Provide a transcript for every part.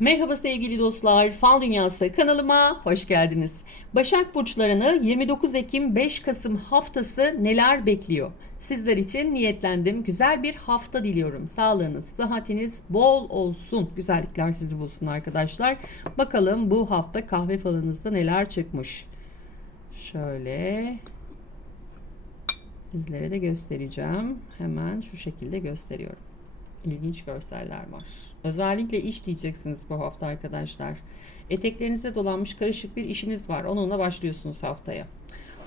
Merhaba sevgili dostlar, Fal Dünyası kanalıma hoş geldiniz. Başak Burçlarını 29 Ekim 5 Kasım haftası neler bekliyor? Sizler için niyetlendim. Güzel bir hafta diliyorum. Sağlığınız, sıhhatiniz bol olsun. Güzellikler sizi bulsun arkadaşlar. Bakalım bu hafta kahve falınızda neler çıkmış. Şöyle sizlere de göstereceğim. Hemen şu şekilde gösteriyorum. İlginç görseller var. Özellikle iş diyeceksiniz bu hafta arkadaşlar. Eteklerinize dolanmış karışık bir işiniz var. Onunla başlıyorsunuz haftaya.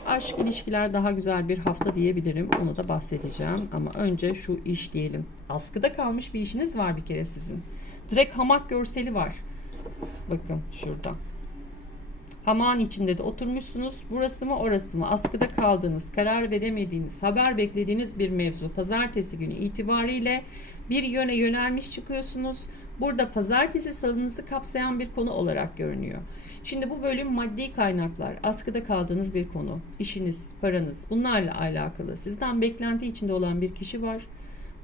Aşk ilişkiler daha güzel bir hafta diyebilirim. Onu da bahsedeceğim. Ama önce şu iş diyelim. Askıda kalmış bir işiniz var bir kere sizin. Direkt hamak görseli var. Bakın şurada. Hamağın içinde de oturmuşsunuz. Burası mı orası mı? Askıda kaldığınız, karar veremediğiniz, haber beklediğiniz bir mevzu. Pazartesi günü itibariyle bir yöne yönelmiş çıkıyorsunuz. Burada pazartesi salınızı kapsayan bir konu olarak görünüyor. Şimdi bu bölüm maddi kaynaklar, askıda kaldığınız bir konu, işiniz, paranız bunlarla alakalı. Sizden beklenti içinde olan bir kişi var.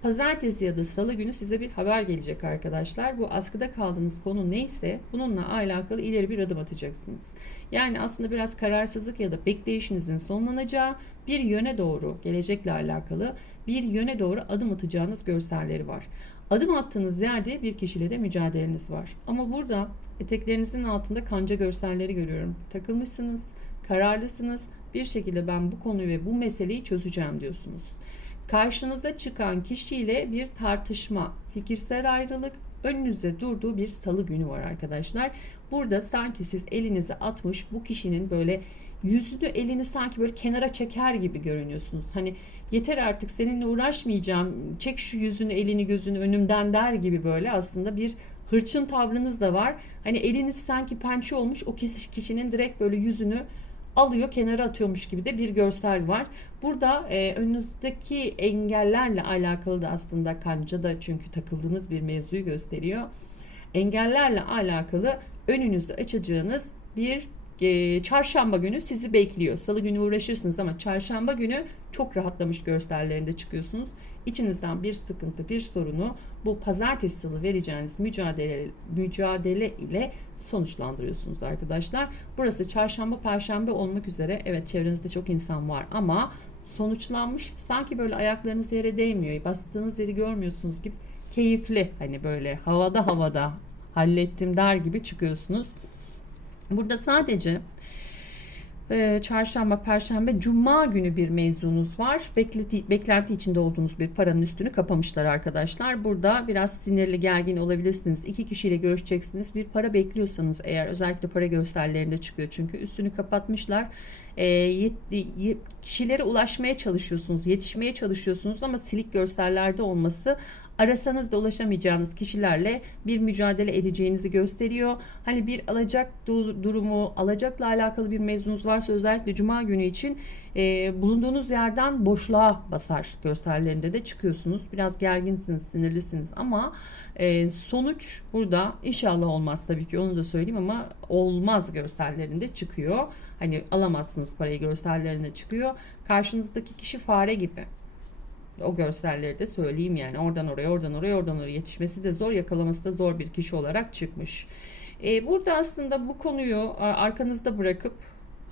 Pazartesi ya da salı günü size bir haber gelecek arkadaşlar. Bu askıda kaldığınız konu neyse bununla alakalı ileri bir adım atacaksınız. Yani aslında biraz kararsızlık ya da bekleyişinizin sonlanacağı bir yöne doğru gelecekle alakalı bir yöne doğru adım atacağınız görselleri var. Adım attığınız yerde bir kişiyle de mücadeleniz var. Ama burada eteklerinizin altında kanca görselleri görüyorum. Takılmışsınız, kararlısınız. Bir şekilde ben bu konuyu ve bu meseleyi çözeceğim diyorsunuz. Karşınıza çıkan kişiyle bir tartışma, fikirsel ayrılık, önünüze durduğu bir salı günü var arkadaşlar. Burada sanki siz elinizi atmış bu kişinin böyle yüzünü elini sanki böyle kenara çeker gibi görünüyorsunuz. Hani yeter artık seninle uğraşmayacağım. Çek şu yüzünü, elini, gözünü önümden der gibi böyle aslında bir hırçın tavrınız da var. Hani eliniz sanki pençe olmuş o kişi, kişinin direkt böyle yüzünü alıyor kenara atıyormuş gibi de bir görsel var. Burada e, önünüzdeki engellerle alakalı da aslında kanca da çünkü takıldığınız bir mevzuyu gösteriyor. Engellerle alakalı önünüzü açacağınız bir e, çarşamba günü sizi bekliyor. Salı günü uğraşırsınız ama çarşamba günü çok rahatlamış görsellerinde çıkıyorsunuz. İçinizden bir sıkıntı, bir sorunu bu pazartesi salı vereceğiniz mücadele mücadele ile sonuçlandırıyorsunuz arkadaşlar. Burası çarşamba, perşembe olmak üzere evet çevrenizde çok insan var ama sonuçlanmış. Sanki böyle ayaklarınız yere değmiyor. Bastığınız yeri görmüyorsunuz gibi keyifli hani böyle havada havada hallettim der gibi çıkıyorsunuz. Burada sadece e, çarşamba, perşembe, cuma günü bir mevzunuz var. Bekleti, beklenti içinde olduğunuz bir paranın üstünü kapamışlar arkadaşlar. Burada biraz sinirli, gergin olabilirsiniz. İki kişiyle görüşeceksiniz. Bir para bekliyorsanız eğer özellikle para gösterlerinde çıkıyor. Çünkü üstünü kapatmışlar. E, yet, yet, kişilere ulaşmaya çalışıyorsunuz, yetişmeye çalışıyorsunuz ama silik görsellerde olması arasanız da ulaşamayacağınız kişilerle bir mücadele edeceğinizi gösteriyor. Hani bir alacak durumu, alacakla alakalı bir mevzunuz varsa özellikle cuma günü için e, bulunduğunuz yerden boşluğa basar görsellerinde de çıkıyorsunuz. Biraz gerginsiniz, sinirlisiniz ama e, sonuç burada inşallah olmaz tabii ki onu da söyleyeyim ama olmaz görsellerinde çıkıyor. Hani alamazsınız parayı görsellerinde çıkıyor. Karşınızdaki kişi fare gibi o görselleri de söyleyeyim yani. Oradan oraya, oradan oraya, oradan oraya yetişmesi de zor, yakalaması da zor bir kişi olarak çıkmış. Ee, burada aslında bu konuyu arkanızda bırakıp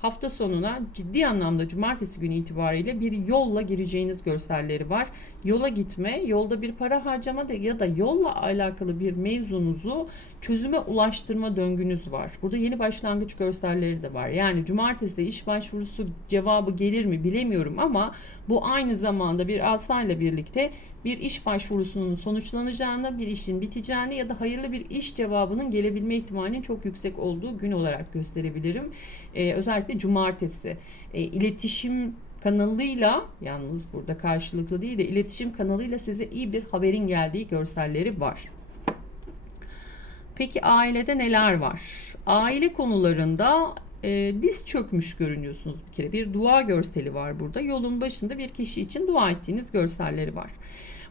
hafta sonuna ciddi anlamda cumartesi günü itibariyle bir yolla gireceğiniz görselleri var. Yola gitme, yolda bir para harcama ya da yolla alakalı bir mevzunuzu çözüme ulaştırma döngünüz var. Burada yeni başlangıç görselleri de var. Yani cumartesi iş başvurusu cevabı gelir mi bilemiyorum ama bu aynı zamanda bir asayla birlikte bir iş başvurusunun sonuçlanacağını, bir işin biteceğini ya da hayırlı bir iş cevabının gelebilme ihtimalinin çok yüksek olduğu gün olarak gösterebilirim. Ee, özellikle cumartesi. Ee, iletişim kanalıyla yalnız burada karşılıklı değil de iletişim kanalıyla size iyi bir haberin geldiği görselleri var. Peki ailede neler var? Aile konularında e, diz çökmüş görünüyorsunuz bir kere. Bir dua görseli var burada. Yolun başında bir kişi için dua ettiğiniz görselleri var.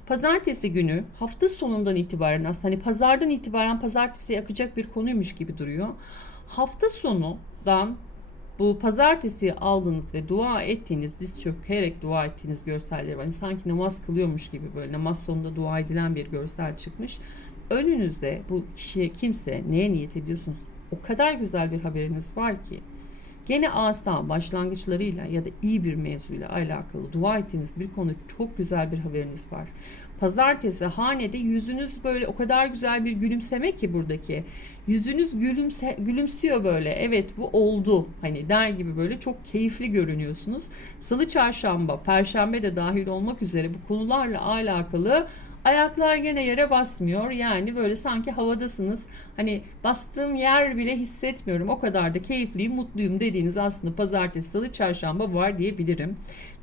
Pazartesi günü hafta sonundan itibaren aslında hani pazardan itibaren pazartesiye akacak bir konuymuş gibi duruyor. Hafta sonudan bu pazartesi aldığınız ve dua ettiğiniz, diz çökerek dua ettiğiniz görselleri var. Yani sanki namaz kılıyormuş gibi böyle namaz sonunda dua edilen bir görsel çıkmış. Önünüzde bu kişiye kimse neye niyet ediyorsunuz? O kadar güzel bir haberiniz var ki. Gene asa başlangıçlarıyla ya da iyi bir mevzuyla alakalı dua ettiğiniz bir konu çok güzel bir haberiniz var. Pazartesi hanede yüzünüz böyle o kadar güzel bir gülümseme ki buradaki. Yüzünüz gülümse, gülümsüyor böyle. Evet bu oldu. Hani der gibi böyle çok keyifli görünüyorsunuz. Salı, çarşamba, perşembe de dahil olmak üzere bu konularla alakalı ayaklar gene yere basmıyor. Yani böyle sanki havadasınız. Hani bastığım yer bile hissetmiyorum. O kadar da keyifliyim, mutluyum dediğiniz aslında pazartesi, salı, çarşamba var diyebilirim.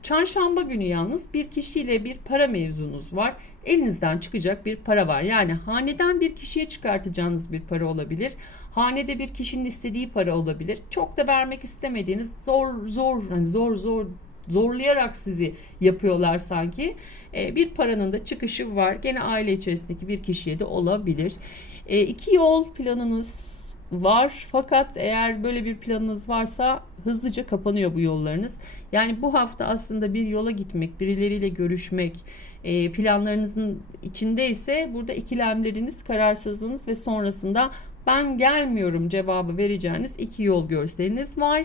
Çarşamba günü yalnız bir kişiyle bir para mevzunuz var. Elinizden çıkacak bir para var. Yani haneden bir kişiye çıkartacağınız bir para olabilir. Hanede bir kişinin istediği para olabilir. Çok da vermek istemediğiniz zor zor hani zor zor zorlayarak sizi yapıyorlar sanki. E, bir paranın da çıkışı var. Gene aile içerisindeki bir kişiye de olabilir. E, iki yol planınız var. Fakat eğer böyle bir planınız varsa hızlıca kapanıyor bu yollarınız. Yani bu hafta aslında bir yola gitmek, birileriyle görüşmek, e, planlarınızın içindeyse burada ikilemleriniz, kararsızlığınız ve sonrasında ben gelmiyorum cevabı vereceğiniz iki yol görseliniz var.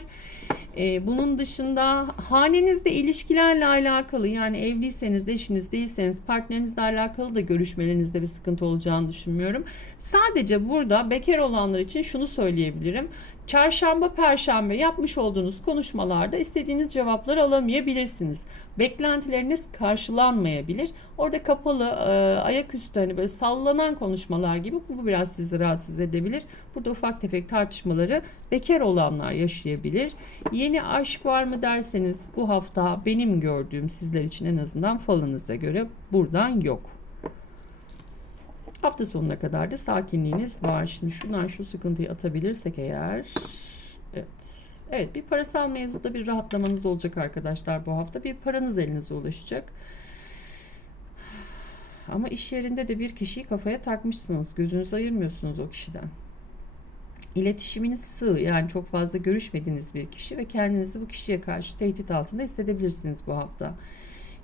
Ee, bunun dışında hanenizde ilişkilerle alakalı yani evliyseniz eşiniz değilseniz partnerinizle alakalı da görüşmelerinizde bir sıkıntı olacağını düşünmüyorum. Sadece burada bekar olanlar için şunu söyleyebilirim. Çarşamba, perşembe yapmış olduğunuz konuşmalarda istediğiniz cevapları alamayabilirsiniz. Beklentileriniz karşılanmayabilir. Orada kapalı, e, ayaküstü hani böyle sallanan konuşmalar gibi bu biraz sizi rahatsız edebilir. Burada ufak tefek tartışmaları bekar olanlar yaşayabilir. Yeni aşk var mı derseniz bu hafta benim gördüğüm sizler için en azından falınıza göre buradan yok. Hafta sonuna kadar da sakinliğiniz var. Şimdi şuradan şu sıkıntıyı atabilirsek eğer. Evet. Evet bir parasal mevzuda bir rahatlamanız olacak arkadaşlar bu hafta. Bir paranız elinize ulaşacak. Ama iş yerinde de bir kişiyi kafaya takmışsınız. Gözünüzü ayırmıyorsunuz o kişiden. İletişiminiz sığ yani çok fazla görüşmediğiniz bir kişi ve kendinizi bu kişiye karşı tehdit altında hissedebilirsiniz bu hafta.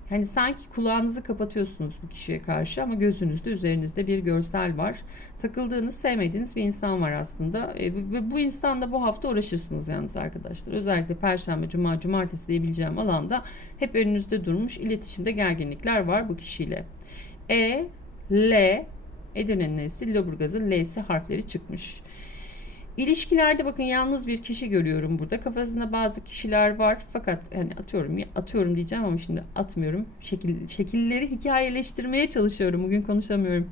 Hani sanki kulağınızı kapatıyorsunuz bu kişiye karşı ama gözünüzde üzerinizde bir görsel var. Takıldığınız, sevmediğiniz bir insan var aslında. E, ve bu insanla bu hafta uğraşırsınız yalnız arkadaşlar. Özellikle Perşembe, Cuma, Cumartesi diyebileceğim alanda hep önünüzde durmuş iletişimde gerginlikler var bu kişiyle. E, L, Edirne'nin L'si, Lüleburgaz'ın L'si harfleri çıkmış. İlişkilerde bakın yalnız bir kişi görüyorum burada. Kafasında bazı kişiler var. Fakat yani atıyorum atıyorum diyeceğim ama şimdi atmıyorum. Şekil, şekilleri hikayeleştirmeye çalışıyorum. Bugün konuşamıyorum.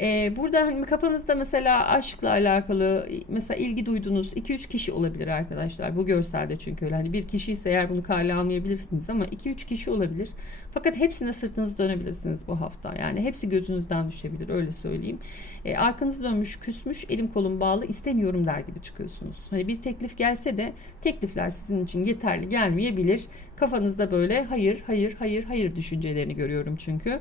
Ee, burada hani kafanızda mesela aşkla alakalı mesela ilgi duyduğunuz 2-3 kişi olabilir arkadaşlar. Bu görselde çünkü öyle hani bir kişi ise eğer bunu kale almayabilirsiniz ama 2-3 kişi olabilir. Fakat hepsine sırtınızı dönebilirsiniz bu hafta. Yani hepsi gözünüzden düşebilir öyle söyleyeyim. E, arkanızı dönmüş, küsmüş, elim kolum bağlı istemiyorum der gibi çıkıyorsunuz. Hani bir teklif gelse de teklifler sizin için yeterli gelmeyebilir. Kafanızda böyle hayır, hayır, hayır, hayır düşüncelerini görüyorum çünkü.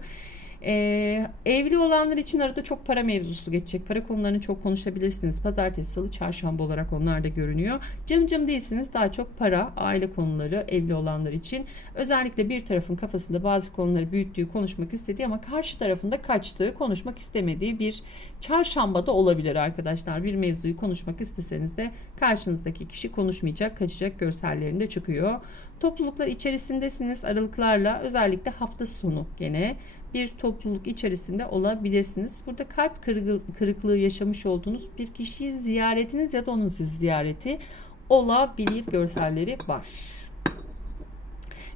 Ee, evli olanlar için arada çok para mevzusu geçecek. Para konularını çok konuşabilirsiniz. Pazartesi, salı, çarşamba olarak onlar da görünüyor. Cım cım değilsiniz. Daha çok para, aile konuları evli olanlar için. Özellikle bir tarafın kafasında bazı konuları büyüttüğü, konuşmak istediği ama karşı tarafında kaçtığı, konuşmak istemediği bir çarşamba da olabilir arkadaşlar. Bir mevzuyu konuşmak isteseniz de karşınızdaki kişi konuşmayacak, kaçacak görsellerinde çıkıyor. Topluluklar içerisindesiniz aralıklarla özellikle hafta sonu gene bir topluluk içerisinde olabilirsiniz. Burada kalp kırıklığı yaşamış olduğunuz bir kişiyi ziyaretiniz ya da onun sizi ziyareti olabilir görselleri var.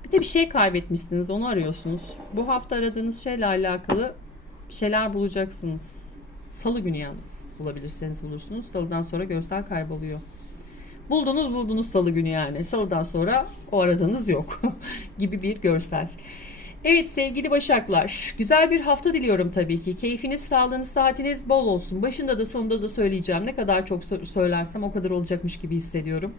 Bir de bir şey kaybetmişsiniz onu arıyorsunuz. Bu hafta aradığınız şeyle alakalı şeyler bulacaksınız. Salı günü yalnız bulabilirseniz bulursunuz. Salıdan sonra görsel kayboluyor. Buldunuz buldunuz salı günü yani. Salıdan sonra o aradığınız yok gibi bir görsel. Evet sevgili Başaklar, güzel bir hafta diliyorum tabii ki. Keyfiniz, sağlığınız, saatiniz bol olsun. Başında da sonunda da söyleyeceğim. Ne kadar çok söylersem o kadar olacakmış gibi hissediyorum.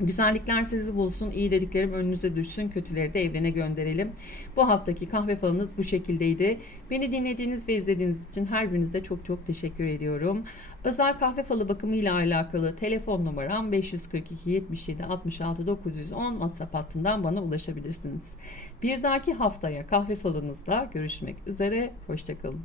Güzellikler sizi bulsun, iyi dediklerim önünüze düşsün, kötüleri de evrene gönderelim. Bu haftaki kahve falınız bu şekildeydi. Beni dinlediğiniz ve izlediğiniz için her birinize çok çok teşekkür ediyorum. Özel kahve falı bakımı ile alakalı telefon numaram 542 77 66 910 WhatsApp hattından bana ulaşabilirsiniz. Bir dahaki haftaya kahve falınızda görüşmek üzere. Hoşçakalın.